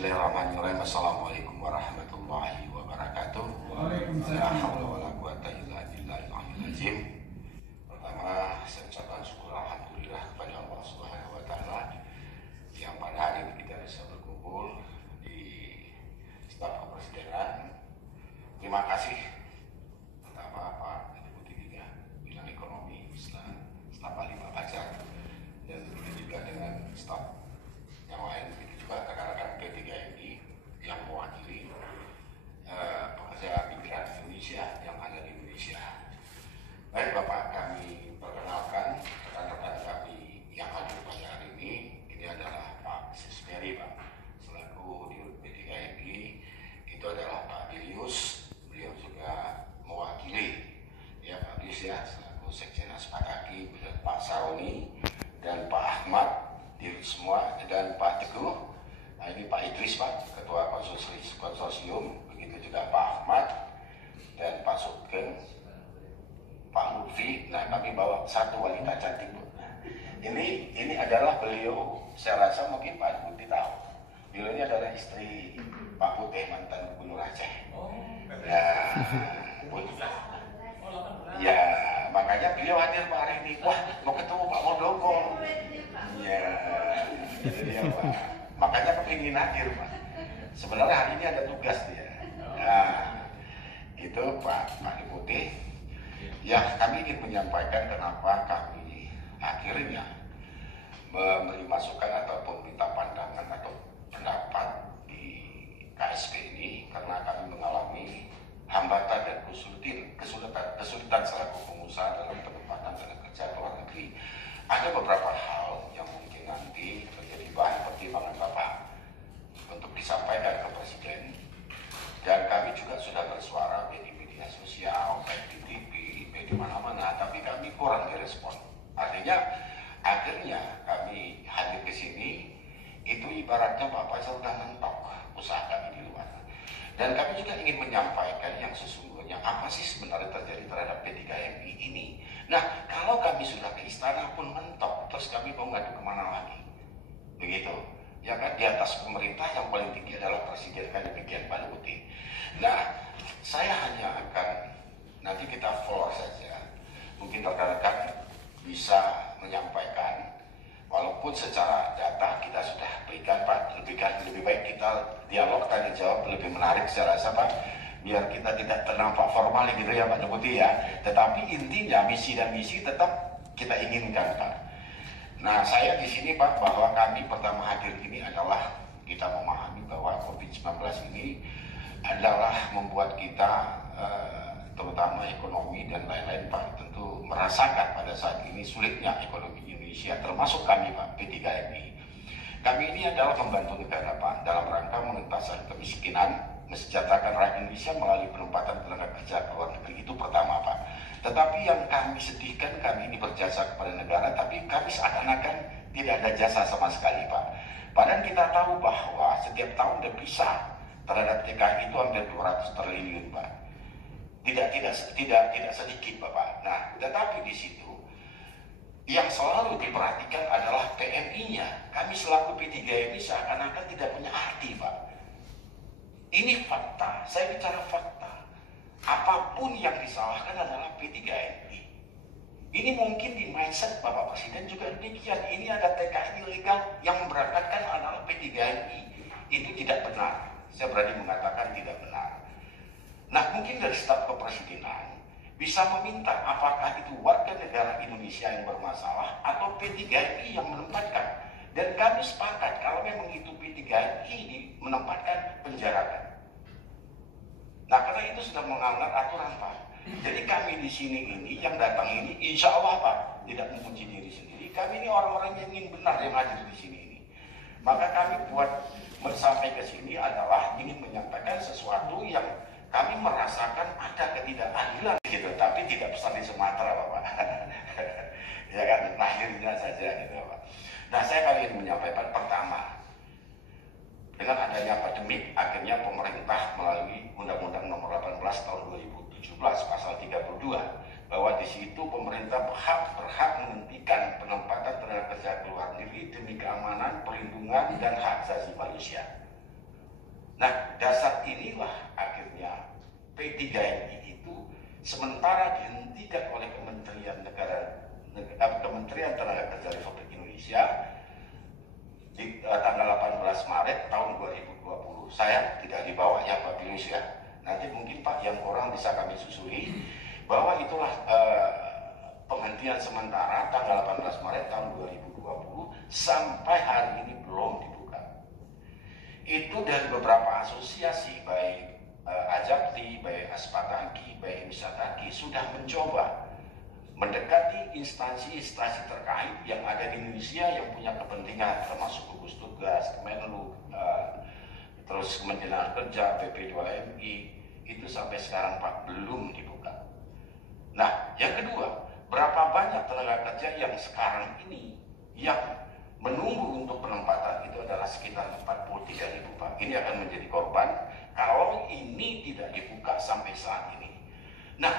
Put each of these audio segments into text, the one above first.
Bismillahirrahmanirrahim. Assalamualaikum warahmatullahi wabarakatuh. Waalaikumsalam. La haula wala quwata illa billahil aliyyil azim. Pertama, saya ucapkan syukur alhamdulillah kepada Allah Subhanahu wa taala yang pada hari ini kita bisa berkumpul di staf kepresidenan. Terima kasih pertama Pak Deputi Bidang Ekonomi staf ahli Pak Fajar, dan begitu juga dengan staf yang lain, begitu juga rekan-rekan P3MI yang mewakili pekerja migran Indonesia yang ada di Indonesia. Baik Bapak, kami perkenalkan rekan-rekan kami yang hadir pada hari ini. Ini adalah Pak Sismeri, Pak, selaku Dirut P3MI. Itu adalah Pak Bilius, beliau juga mewakili ya Pak Bilius ya, selaku Sekjen Aspakaki, Pak Saroni dan Pak Ahmad, Dirut semua, dan Pak Teguh. Nah ini Pak Idris, Pak, Ketua Konsorsium, begitu juga Pak Ahmad dan Pak Sugeng, Pak Lutfi. Nah kami bawa satu wanita cantik, Bu. Ini adalah beliau, saya rasa mungkin Pak Putih tahu. Beliau ini adalah istri Pak Putih, mantan Gubernur Aceh. Ya, makanya beliau hadir Pak hari ini. Wah, mau ketemu Pak Muldoko. Ya, itu dia Pak. Makanya kepingin hadir Pak. Sebenarnya hari ini ada tugas dia. Nah, itu Pak Deputi. Ya, kami ingin menyampaikan kenapa kami akhirnya memberi masukan ataupun minta pandangan atau pendapat di KSP ini, karena kami mengalami hambatan dan kesulitan selaku pengusaha dalam penempatan tenaga kerja ke luar negeri. Ada beberapa hal yang mungkin nanti menjadi bahan pertimbangan Bapak untuk disampaikan ke Presiden, dan kami juga sudah bersuara di media sosial, baik di TV, di mana-mana, tapi kami kurang direspon. Artinya akhirnya kami hadir ke sini itu ibaratnya Bapak sudah mentok usaha kami di luar. Dan kami juga ingin menyampaikan yang sesungguhnya apa sih sebenarnya terjadi terhadap P3MI ini. Nah, kalau kami sudah ke istana pun mentok, terus kami mau ngadu kemana lagi? Begitu. Ya kan, di atas pemerintah yang paling tinggi adalah Presiden, kan demikian Pak Deputi. Nah, saya hanya akan, nanti kita follow saja. Mungkin rekan-rekan bisa menyampaikan, walaupun secara data kita sudah berikan Pak, lebih baik kita dialog tanya jawab lebih menarik saya rasa Pak, biar kita tidak ternampak formal gitu ya Pak Deputi ya. Tetapi intinya visi dan misi tetap kita inginkan Pak. Nah saya di sini Pak, bahwa kami pertama hadir ini adalah kita memahami bahwa COVID-19 ini adalah membuat kita terutama ekonomi dan lain-lain Pak, tentu merasakan pada saat ini sulitnya ekonomi Indonesia, termasuk kami Pak P3MI. Kami ini adalah membantu negara Pak dalam rangka mengentaskan kemiskinan, mesejahterakan rakyat Indonesia melalui penempatan tenaga kerja ke luar negeri. Itu pertama Pak. Tetapi yang kami sedihkan, kami ini berjasa kepada negara, tapi kami seakan-akan tidak ada jasa sama sekali Pak. Padahal kita tahu bahwa setiap tahun devisa terhadap TKI itu hampir 200 triliun Pak. Tidak sedikit Bapak. Nah, tetapi di situ yang selalu diperhatikan adalah PMI-nya. Kami selaku P3MI seakan-akan tidak punya arti Pak. Ini fakta, saya bicara fakta. Apapun yang disalahkan adalah P3MI. Ini mungkin di mindset Bapak Presiden juga demikian. Ini ada TKI ilegal yang memberangkatkan adalah P3MI. Itu tidak benar. Saya berani mengatakan tidak benar. Nah mungkin dari staf kepresidenan bisa meminta apakah itu warga negara Indonesia yang bermasalah atau P3MI yang menempatkan. Dan kami sepakat kalau memang itu P3MI menempatkan penjarakan. Nah karena itu sudah melanggar aturan Pak. Jadi kami di sini ini yang datang ini insya Allah Pak tidak memuji diri sendiri. Kami ini orang-orang yang ingin benar yang hadir di sini ini. Maka kami buat sampai ke sini adalah ingin menyampaikan sesuatu yang kami merasakan ada ketidakadilan gitu, tapi tidak besar di Sumatera Bapak. Ya kan, lahirnya saja gitu Bapak. Nah saya kali ini menyampaikan pertama, dengan adanya pandemik, akhirnya pemerintah melalui Undang-Undang Nomor 18 Tahun 2017 Pasal 32, bahwa di situ pemerintah berhak menghentikan penempatan tenaga kerja ke luar negeri demi keamanan, perlindungan dan hak asasi manusia. Nah, dasar inilah akhirnya P3NI itu sementara dihentikan oleh Kementerian Tenaga Kerja Republik Indonesia di tanggal 18 Maret tahun 2020. Saya tidak dibawa ya Pak Pilus ya. Nanti mungkin Pak yang orang bisa kami susuri bahwa itulah penghentian sementara tanggal 18 Maret tahun 2020 sampai hari ini belum dibuka. Itu dari beberapa asosiasi baik Ajapti, baik Aspataki, baik Wisataki sudah mencoba mendekati instansi-instansi terkait yang ada di Indonesia yang punya kepentingan, termasuk gugus tugas, Kemenlu, terus Kementerian Kerja, PP2MI, itu sampai sekarang Pak belum dibuka. Nah, yang kedua, berapa banyak tenaga kerja yang sekarang ini yang menunggu untuk penempatan itu adalah sekitar 43.000 Pak. Ini akan menjadi korban kalau ini tidak dibuka sampai saat ini. Nah,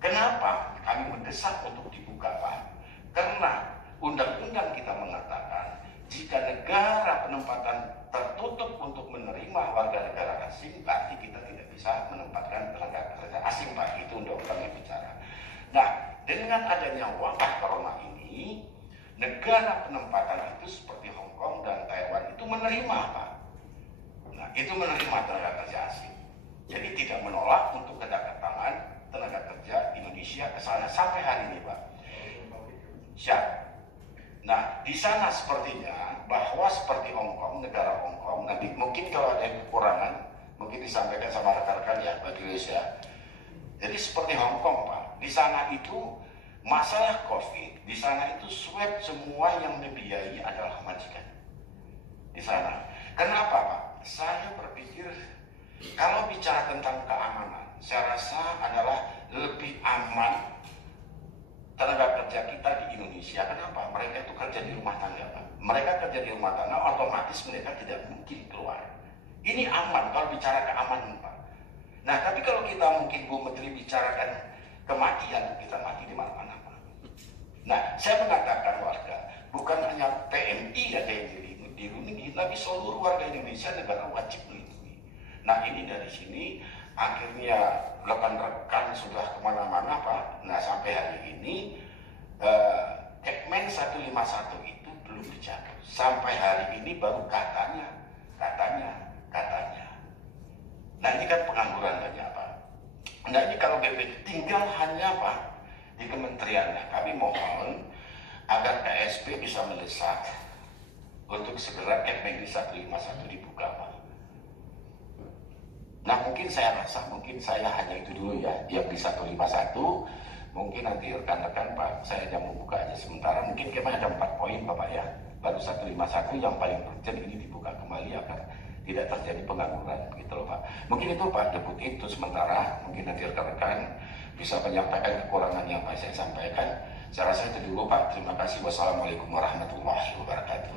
kenapa kami mendesak untuk dibuka Pak? Karena undang-undang kita mengatakan jika negara penempatan tertutup untuk menerima warga negara asing, berarti kita tidak bisa menempatkan tenaga kerja asing Pak. Itu undang-undang yang bicara. Nah, dengan adanya wabah corona ini, negara penempatan itu seperti Hong Kong dan Taiwan itu menerima Pak. Nah, itu menerima tenaga kerja asing. Jadi tidak menolak untuk kedatangan tenaga kerja Indonesia ke sana sampai hari ini Pak. Siap. Nah, di sana sepertinya bahwa seperti Hong Kong, negara Hong Kong, nanti mungkin kalau ada kekurangan, mungkin disampaikan sama rekan-rekan ya Pak Indonesia. Jadi seperti Hong Kong Pak, di sana itu masalah COVID, di sana itu swab semua yang membiayai adalah majikan. Di sana. Kenapa Pak? Saya berpikir kalau bicara tentang keamanan, saya rasa adalah lebih aman tenaga kerja kita di Indonesia. Kenapa? Mereka itu kerja di rumah tangga Pak. Mereka kerja di rumah tangga, otomatis mereka tidak mungkin keluar. Ini aman kalau bicara keamanan Pak. Nah, tapi kalau kita mungkin Bu Menteri bicarakan kematian, kita mati di mana-mana Pak. Nah, saya mengatakan warga, bukan hanya PMI ada yang dilindungi, tapi seluruh warga Indonesia negara wajib melindungi. Nah, ini dari sini akhirnya rekan-rekan sudah kemana-mana Pak. Nah, sampai hari ini Kepmen 151 itu belum dijaga. Sampai hari ini baru katanya. Nah, ini kan pengangguran banyak Pak. Nah, ini kalau BP tinggal hanya Pak di kementeriannya. Kami mohon agar KSP bisa mendesak untuk segera Kepmen 151 dibuka Pak. Nah, mungkin saya rasa, mungkin saya hanya itu dulu ya, yang di 151. Mungkin nanti rekan-rekan Pak, saya hanya membuka aja sementara. Mungkin kemarin ada 4 poin Bapak ya. Baru 151 yang paling urgent ini dibuka kembali agar tidak terjadi pengangguran gitu loh Pak. Mungkin itu Pak Deputi itu sementara. Mungkin nanti rekan-rekan bisa menyampaikan kekurangan yang Pak saya sampaikan. Saya rasa itu dulu Pak. Terima kasih. Wassalamualaikum warahmatullahi wabarakatuh.